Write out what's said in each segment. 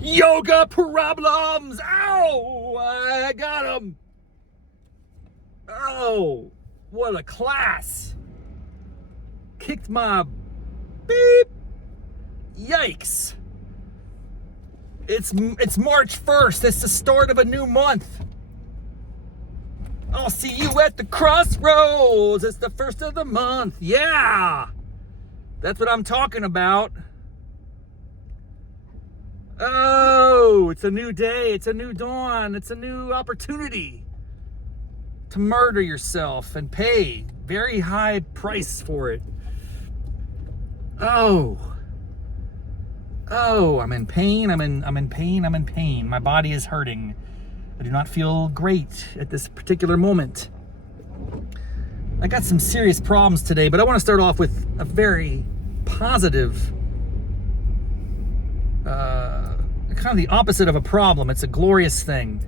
yoga problems. Ow! I got them. Oh, what a class. Kicked my beep. Yikes. It's March 1st. It's the start of a new month. I'll see you at the crossroads. It's the first of the month. Yeah. That's what I'm talking about. Oh, it's a new day. It's a new dawn. It's a new opportunity to murder yourself and pay very high price for it. Oh, I'm in pain. I'm in pain. My body is hurting. I do not feel great at this particular moment. I got some serious problems today, but I want to start off with a very positive, kind of the opposite of a problem. It's a glorious thing.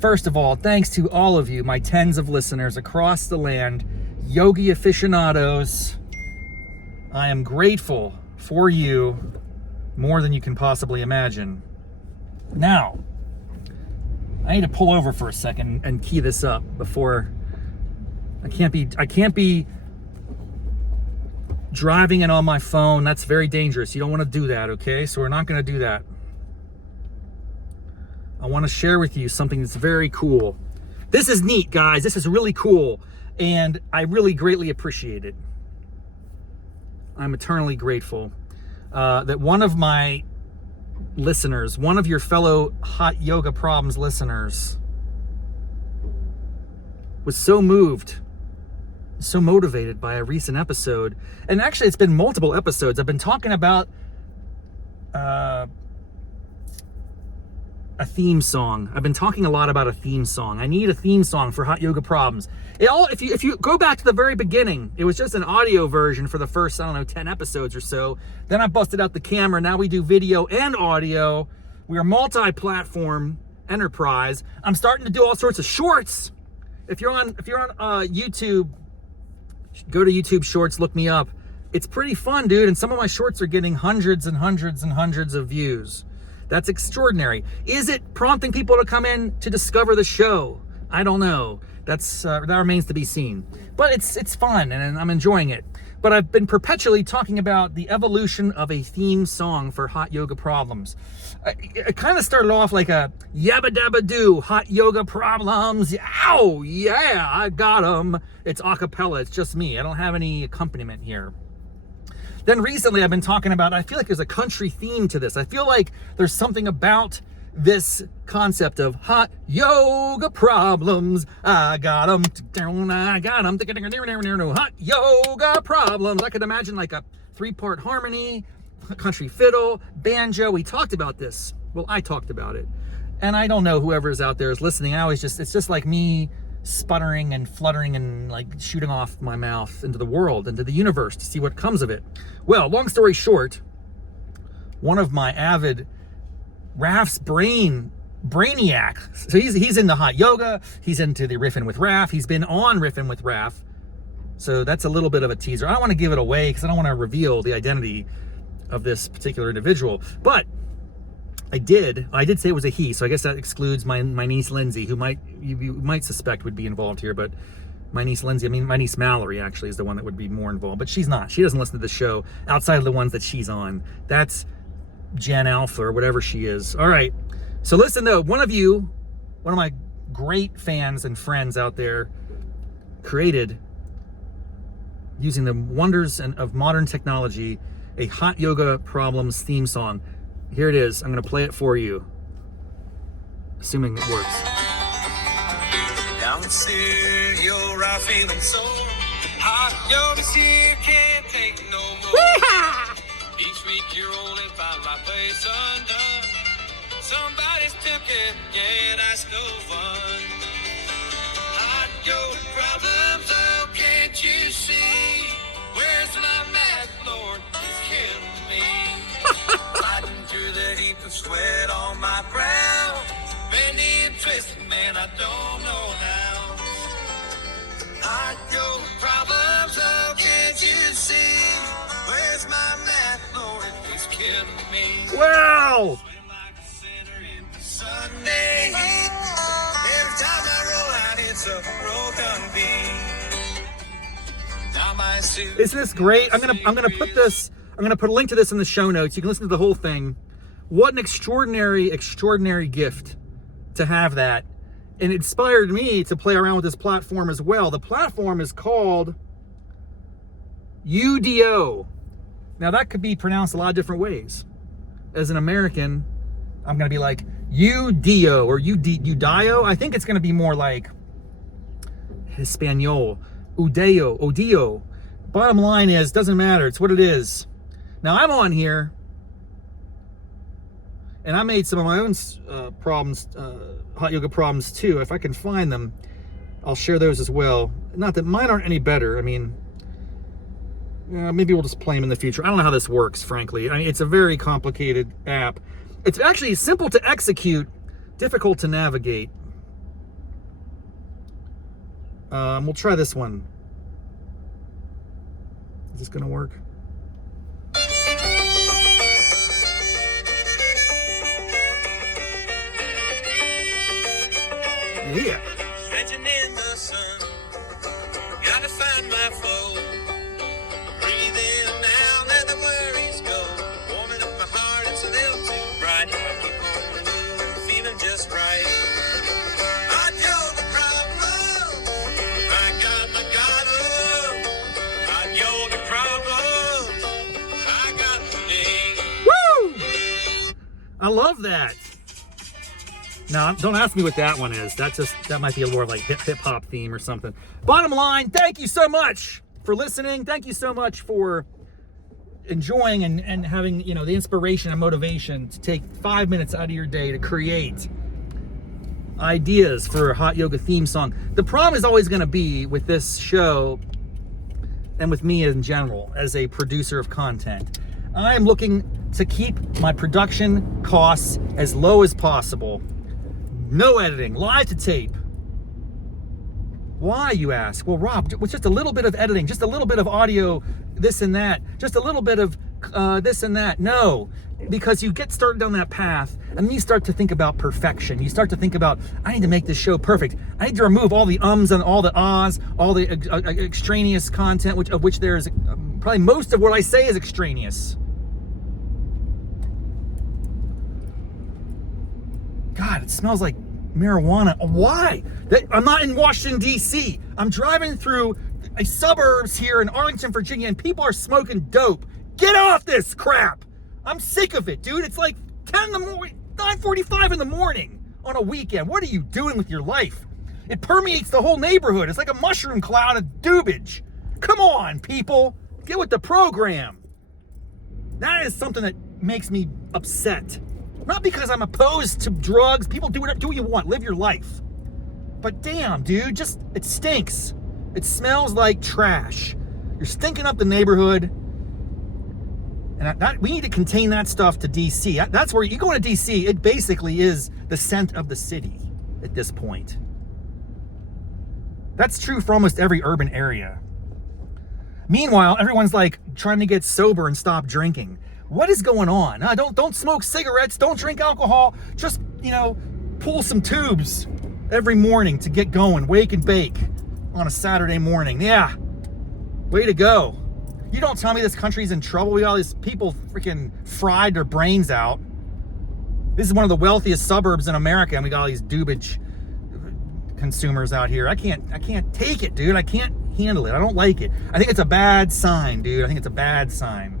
First of all, thanks to all of you, my tens of listeners across the land, yogi aficionados. I am grateful for you more than you can possibly imagine. Now, I need to pull over for a second and key this up before I can't be driving it on my phone. That's very dangerous. You don't want to do that, okay? So we're not going to do that. I want to share with you something that's very cool. This is neat, guys. This is really cool, and I really greatly appreciate it. I'm eternally grateful that one of my listeners, one of your fellow Hot Yoga Problems listeners, was so moved, so motivated by a recent episode. And actually, it's been multiple episodes. I've been talking about a theme song. I've been talking a lot about a theme song. I need a theme song for Hot Yoga Problems. If you go back to the very beginning, it was just an audio version for the first, 10 episodes or so. Then I busted out the camera. Now we do video and audio. We are multi-platform enterprise. I'm starting to do all sorts of shorts. If you're on YouTube, go to YouTube Shorts, look me up. It's pretty fun, dude. And some of my shorts are getting hundreds and hundreds and hundreds of views. That's extraordinary. Is it prompting people to come in to discover the show? I don't know. That remains to be seen. But it's fun, and I'm enjoying it. But I've been perpetually talking about the evolution of a theme song for Hot Yoga Problems. It kind of started off like a yabba dabba doo, Hot Yoga Problems. Ow, yeah, I got 'em. It's acapella. It's just me. I don't have any accompaniment here. Then recently I've been talking about, I feel like there's a country theme to this. I feel like there's something about this concept of hot yoga problems. I got them. Hot yoga problems. I could imagine like a 3-part harmony, country fiddle, banjo. We talked about this. Well, I talked about it. And I don't know whoever's out there is listening. It's just like me sputtering and fluttering and like shooting off my mouth into the world, into the universe to see what comes of it. Well, long story short, one of my avid Raff's brainiac. So he's into hot yoga. He's into the Riffin' with Raff. He's been on Riffin' with Raff. So that's a little bit of a teaser. I don't want to give it away because I don't want to reveal the identity of this particular individual. But I did say it was a he, so I guess that excludes my niece Lindsay, who you might suspect would be involved here, but my niece Lindsay, my niece Mallory actually is the one that would be more involved, but she's not. She doesn't listen to the show outside of the ones that she's on. That's Gen Alpha or whatever she is. All right, so listen though, one of my great fans and friends out there created, using the wonders of modern technology, a Hot Yoga Problems theme song. Here it is. I'm going to play it for you, assuming it works. Down the studio, right feeling so hot. Yoga's here, can't take no more. Wee-ha! Each week you're only find my place undone. Somebody's tempted, yeah, that's no fun. Hot yoga problems, oh, can't you see? Where's my mat, Lord? It's killing me. Fighting through the heap of sweat on my brow. Bending and twisting, man, I don't know how. Hot yoga problems, oh, can't you see? Where's my mat, Lord? He's killing me. Wow! Sunday heat. Every time I roll out, it's a broken beat. Now my suit. Isn't this great? I'm gonna put this. I'm gonna put a link to this in the show notes. You can listen to the whole thing. What an extraordinary gift to have that. And it inspired me to play around with this platform as well. The platform is called UDIO. Now that could be pronounced a lot of different ways. As an American, I'm gonna be like UDIO or UDIO. I think it's gonna be more like Hispaniola, UDIO. Bottom line is, doesn't matter. It's what it is. Now I'm on here, and I made some of my own problems, hot yoga problems too. If I can find them, I'll share those as well. Not that mine aren't any better. I mean, maybe we'll just play them in the future. I don't know how this works, frankly. I mean, it's a very complicated app. It's actually simple to execute, difficult to navigate. We'll try this one. Is this gonna work? Yeah. Stretching in the sun, gotta find my flow. Breathe in now, let the worries go. Warming up my heart, it's a little too bright. I keep on moving, feeling just right. I know the problem, I got my God love. I know the problem, I got the day. Woo! I love that. Now, don't ask me what that one is. That might be a more like hip hop theme or something. Bottom line, thank you so much for listening. Thank you so much for enjoying and having, you know, the inspiration and motivation to take 5 minutes out of your day to create ideas for a hot yoga theme song. The problem is always going to be with this show and with me in general as a producer of content. I'm looking to keep my production costs as low as possible. No editing, live to tape. Why, you ask? Well, Rob, with just a little bit of editing, just a little bit of audio, this and that, just a little bit of this and that. No, because you get started down that path and then you start to think about perfection. You start to think about, I need to make this show perfect. I need to remove all the ums and all the ahs, all the extraneous content, of which there's probably most of what I say is extraneous. God, it smells like marijuana. Why? I'm not in Washington, D.C. I'm driving through suburbs here in Arlington, Virginia, and people are smoking dope. Get off this crap. I'm sick of it, dude. It's like 10 in the morning, 9:45 in the morning on a weekend. What are you doing with your life? It permeates the whole neighborhood. It's like a mushroom cloud of doobage. Come on, people. Get with the program. That is something that makes me upset. Not because I'm opposed to drugs. People do what you want. Live your life. But damn, dude, it stinks. It smells like trash. You're stinking up the neighborhood. And we need to contain that stuff to D.C. That's where you go into D.C., it basically is the scent of the city at this point. That's true for almost every urban area. Meanwhile, everyone's like trying to get sober and stop drinking. What is going on? Don't smoke cigarettes. Don't drink alcohol. Just, pull some tubes every morning to get going. Wake and bake on a Saturday morning. Yeah. Way to go. You don't tell me this country's in trouble. We got all these people freaking fried their brains out. This is one of the wealthiest suburbs in America, and we got all these doobage consumers out here. I can't take it, dude. I can't handle it. I don't like it. I think it's a bad sign, dude. I think it's a bad sign.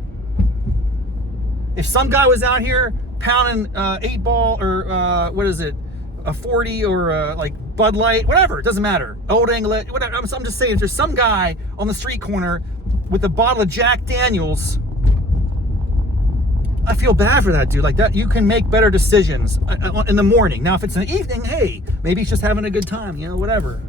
If some guy was out here pounding 8-ball or what is it, a 40 or like Bud Light, whatever, it doesn't matter. Old England, whatever. I'm just saying, if there's some guy on the street corner with a bottle of Jack Daniels, I feel bad for that dude. Like that, you can make better decisions in the morning. Now, if it's in the evening, hey, maybe he's just having a good time, whatever.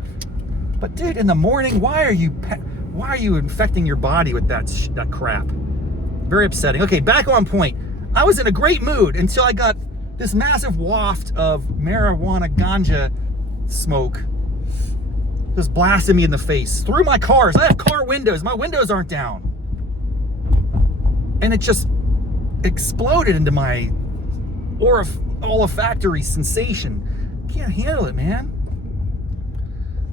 But dude, in the morning, why are you infecting your body with that crap? Very upsetting. Okay, back on point. I was in a great mood until I got this massive waft of marijuana ganja smoke just blasted me in the face through my cars. I have car windows. My windows aren't down. And it just exploded into my olfactory sensation. Can't handle it, man.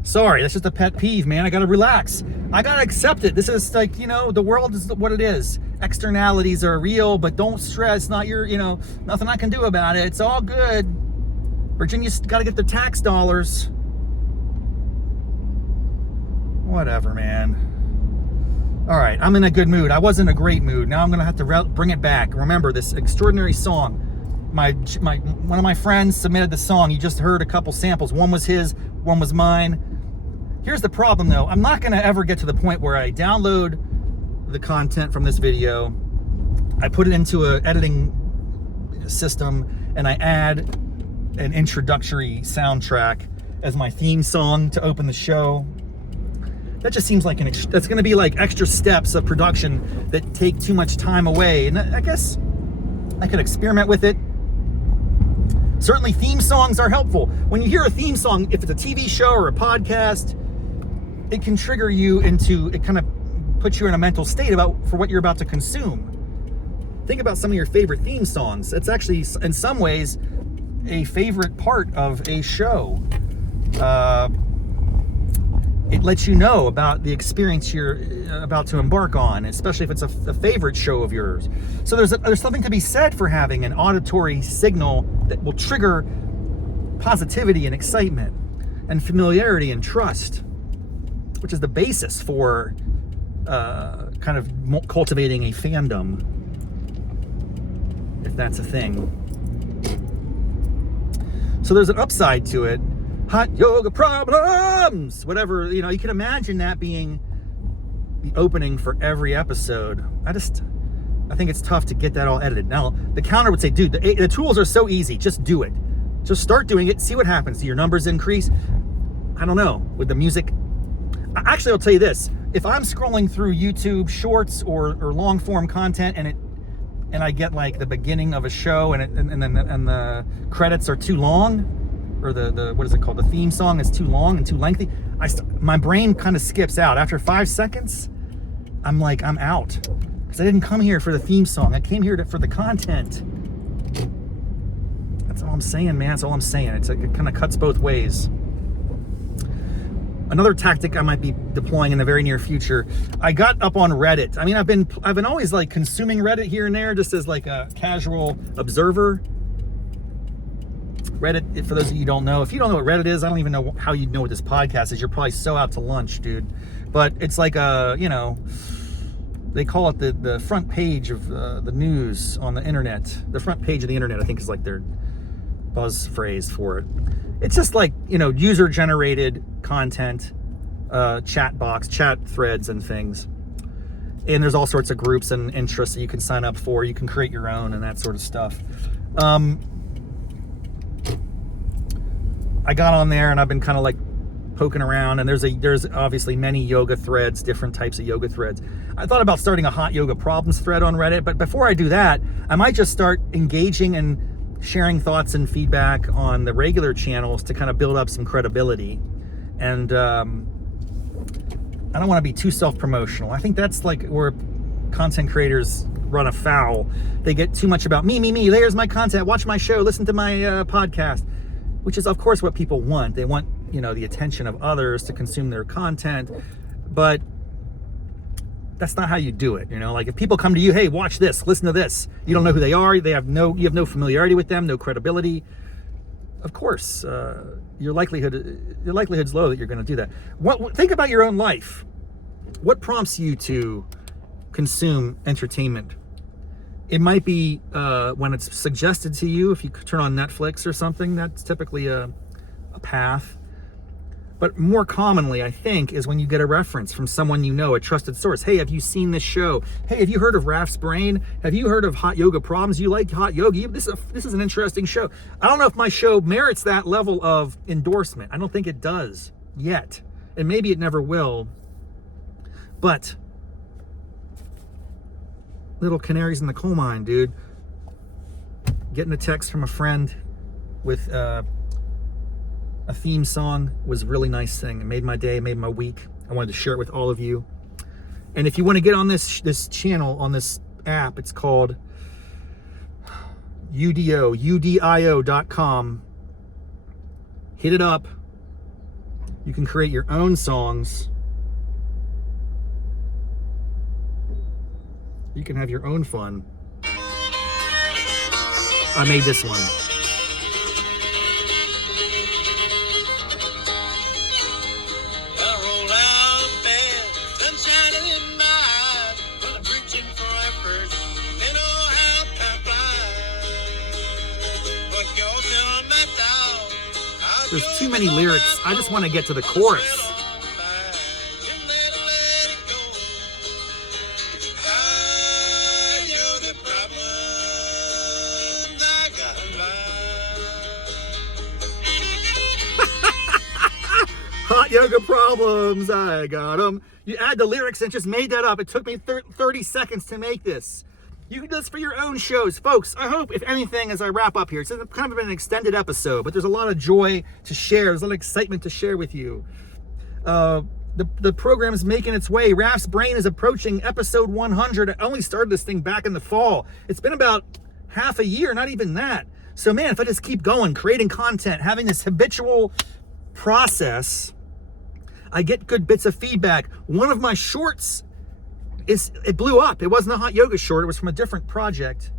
Sorry, that's just a pet peeve, man. I gotta relax. I gotta accept it. This is like, the world is what it is. Externalities are real, but don't stress. Not your, nothing I can do about it. It's all good. Virginia's gotta get their tax dollars. Whatever, man. All right, I'm in a good mood. I was in a great mood. Now I'm gonna have to bring it back. Remember this extraordinary song. One of my friends submitted the song. You just heard a couple samples. One was his, one was mine. Here's the problem though. I'm not gonna ever get to the point where I download the content from this video, I put it into an editing system, and I add an introductory soundtrack as my theme song to open the show. That just seems like that's gonna be like extra steps of production that take too much time away. And I guess I could experiment with it. Certainly theme songs are helpful. When you hear a theme song, if it's a TV show or a podcast, it can trigger you it kind of puts you in a mental state for what you're about to consume. Think about some of your favorite theme songs. It's actually, in some ways, a favorite part of a show. It lets you know about the experience you're about to embark on, especially if it's a favorite show of yours. So there's something to be said for having an auditory signal that will trigger positivity and excitement and familiarity and trust, which is the basis for kind of cultivating a fandom, if that's a thing. So there's an upside to it. Hot yoga problems, whatever, you can imagine that being the opening for every episode. I think it's tough to get that all edited. Now, the counter would say, dude, the tools are so easy. Just do it. Just start doing it. See what happens. Do your numbers increase? I don't know. With the music. Actually, I'll tell you this. If I'm scrolling through YouTube shorts or long form content and I get like the beginning of a show and the credits are too long, or the what is it called? The theme song is too long and too lengthy. My brain kind of skips out. After 5 seconds, I'm out. Because I didn't come here for the theme song. I came here for the content. That's all I'm saying, man. That's all I'm saying. It kind of cuts both ways. Another tactic I might be deploying in the very near future. I got up on Reddit. I mean, I've been always like consuming Reddit here and there, just as like a casual observer. Reddit, for those of you who don't know, if you don't know what Reddit is, I don't even know how you know what this podcast is. You're probably so out to lunch, dude. But it's like they call it the front page of the news on the internet. The front page of the internet, I think, is like their buzz phrase for it. It's just like, user-generated content, chat box, chat threads and things. And there's all sorts of groups and interests that you can sign up for. You can create your own and that sort of stuff. I got on there and I've been kind of like poking around, and there's obviously many yoga threads, different types of yoga threads. I thought about starting a hot yoga problems thread on Reddit, but before I do that, I might just start engaging and sharing thoughts and feedback on the regular channels to kind of build up some credibility. And I don't want to be too self-promotional. I think that's like where content creators run afoul. They get too much about me. There's my content. Watch my show. Listen to my podcast. Which is, of course, what people want. They want, the attention of others to consume their content. But that's not how you do it. Like if people come to you, hey, watch this, listen to this. You don't know who they are. You have no familiarity with them, no credibility. Of course, your likelihood's low that you're going to do that. Think about your own life. What prompts you to consume entertainment? It might be when it's suggested to you. If you turn on Netflix or something, that's typically a path. But more commonly, I think, is when you get a reference from someone a trusted source. Hey, have you seen this show? Hey, have you heard of Raff's Brain? Have you heard of Hot Yoga Problems? You like hot yoga? This is an interesting show. I don't know if my show merits that level of endorsement. I don't think it does yet. And maybe it never will. But little canaries in the coal mine, dude. Getting a text from a friend with a theme song was a really nice thing. It made my day, made my week. I wanted to share it with all of you. And if you want to get on this channel, on this app, it's called UDIO.com. Hit it up. You can create your own songs. You can have your own fun. I made this one. I roll out of bed, sun shining in my eyes, when I'm reaching for effort, they know how time flies. But you're telling my dog, There's too many lyrics. I just want to get to the chorus. Hot yoga problems, I got them. You add the lyrics and just made that up. It took me 30 seconds to make this. You can do this for your own shows. Folks, I hope, if anything, as I wrap up here, it's kind of an extended episode, but there's a lot of joy to share. There's a lot of excitement to share with you. The program is making its way. Raff's Brain is approaching episode 100. I only started this thing back in the fall. It's been about half a year, not even that. So, man, if I just keep going, creating content, having this habitual process, I get good bits of feedback. One of my shorts, it blew up. It wasn't a hot yoga short. It was from a different project.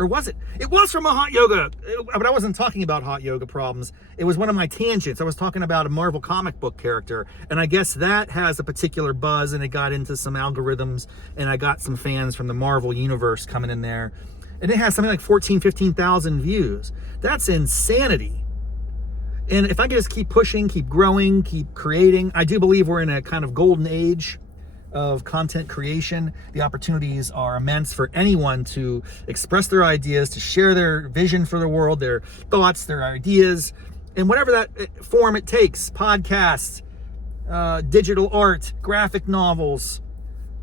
Or was it? It was from a hot yoga, but I wasn't talking about hot yoga problems. It was one of my tangents. I was talking about a Marvel comic book character, and I guess that has a particular buzz, and it got into some algorithms, and I got some fans from the Marvel universe coming in there, and it has something like 15,000 views. That's insanity. And if I can just keep pushing, keep growing, keep creating, I do believe we're in a kind of golden age of content creation. The opportunities are immense for anyone to express their ideas, to share their vision for the world, their thoughts, their ideas, in whatever that form it takes. Podcasts, digital art, graphic novels,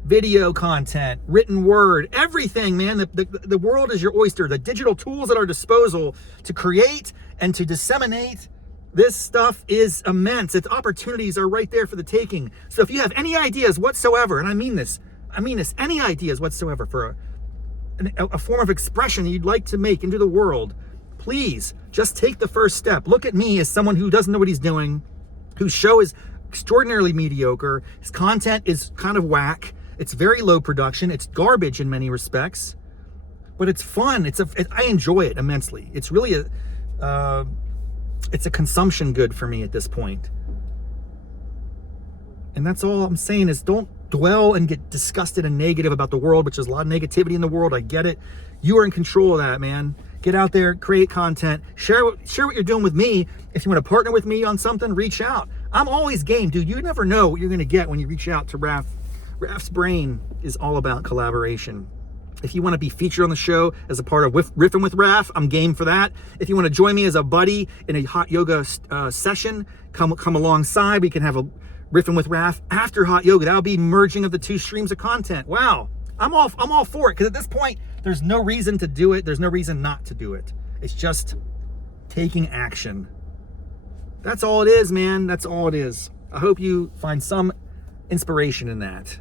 video content, written word, everything, man. The world is your oyster. The digital tools at our disposal to create and to disseminate this stuff is immense. Its opportunities are right there for the taking. So if you have any ideas whatsoever, and I mean this, any ideas whatsoever for a form of expression you'd like to make into the world, please just take the first step. Look at me as someone who doesn't know what he's doing, whose show is extraordinarily mediocre. His content is kind of whack. It's very low production. It's garbage in many respects, but it's fun. I enjoy it immensely. It's really it's a consumption good for me at this point. And that's all I'm saying is don't dwell and get disgusted and negative about the world, which is a lot of negativity in the world. I get it. You are in control of that, man. Get out there, create content, share what you're doing with me. If you want to partner with me on something, reach out. I'm always game, dude. You never know what you're going to get when you reach out to Raff. Raff's Brain is all about collaboration. If you want to be featured on the show as a part of Riffing with Raff, I'm game for that. If you want to join me as a buddy in a hot yoga session, come alongside. We can have a Riffing with Raff after hot yoga. That'll be merging of the two streams of content. Wow, I'm all for it, because at this point, there's no reason to do it. There's no reason not to do it. It's just taking action. That's all it is, man. That's all it is. I hope you find some inspiration in that.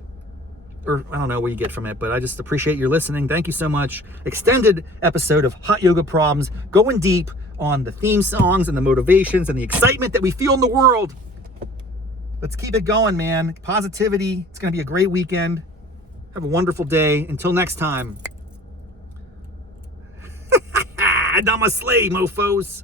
Or I don't know what you get from it, but I just appreciate your listening. Thank you so much. Extended episode of Hot Yoga Problems, going deep on the theme songs and the motivations and the excitement that we feel in the world. Let's keep it going, man. Positivity. It's going to be a great weekend. Have a wonderful day. Until next time. Namaste, mofos.